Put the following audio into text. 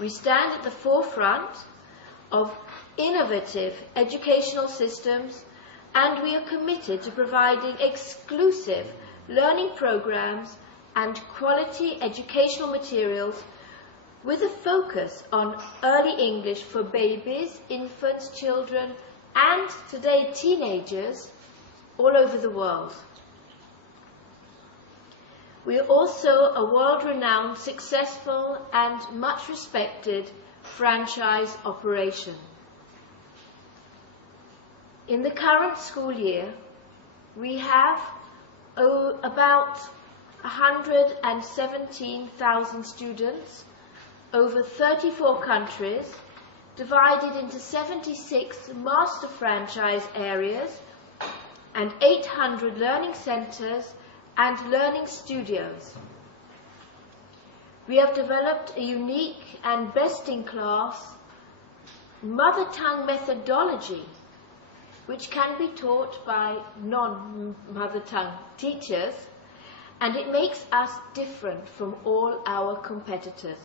We stand at the forefront of innovative educational systems, and we are committed to providing exclusive learning programs and quality educational materials with a focus on early English for babies, infants, children, and today teenagers all over the world. We are also a world-renowned, successful and much respected franchise operation. In the current school year, we have about 117,000 students over 34 countries, divided into 76 master franchise areas and 800 learning centers and learning studios. We have developed a unique and best-in-class mother tongue methodology which can be taught by non-mother tongue teachers, and it makes us different from all our competitors.